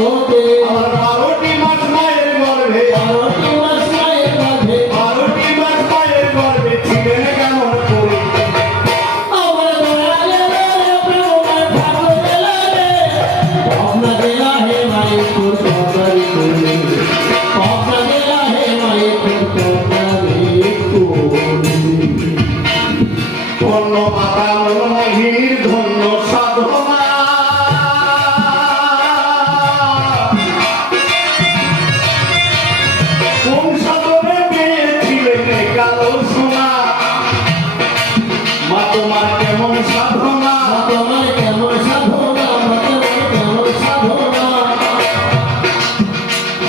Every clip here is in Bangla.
হতে আমার 12টি মাস মায়ের গর্ভে 12টি মাস মায়ের গর্ভে 12টি মাস মায়ের গর্ভে ছিলেন কেমন করে আমার দয়া রে প্রভু আমার ঠাকুর রে পাবনা জেলা হে মায়ের তরকারি করে পাবনা জেলা হে মায়ের তরকারি করে ধন্য মাতা মনোমোহিনীর ধন্য সাধনা কোন সাধনে পেয়েছিলেন কালো সোনা মা তোমার কেমন সাধনা তোমার কেমন সাধনা তোমার কেমন সাধনা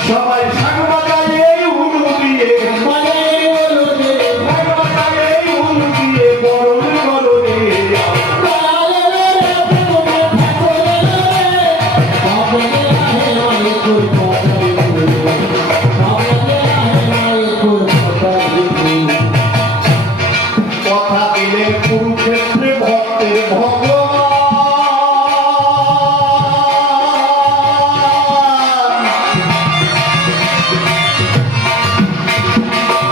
সবাই শাক বাজায় এই উলু দিয়ে বাজারে বলো যে শাক বাজায় এই উলু দিয়ে বরণ করো রে দয়ালে রে প্রভু আমার ঠাকুর রে পাবনা জেলা হে মায়ের তরকারি করে পাবনা জেলা হে মায়ের তরকারি করে কথা দিলে কুরুক্ষেত্রে ভক্তের ভগবান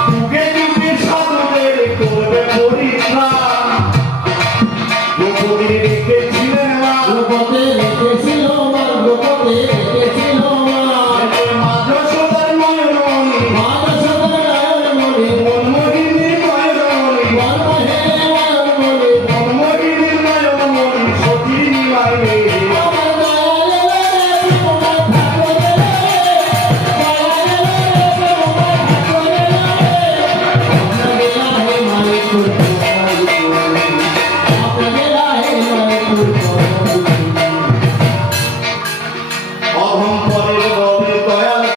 যুগে যুগে সাধুদের করবে পরিত্রাণ দ্রৌপদী রেখেছিলেন মা লোকতে রেখেছিল মা লোকতে রেখেছিল মা মাধবসোদার নয়নমণি মানসদের নয়ন মনে মনমোহিনী নয়নমণি বর্মহে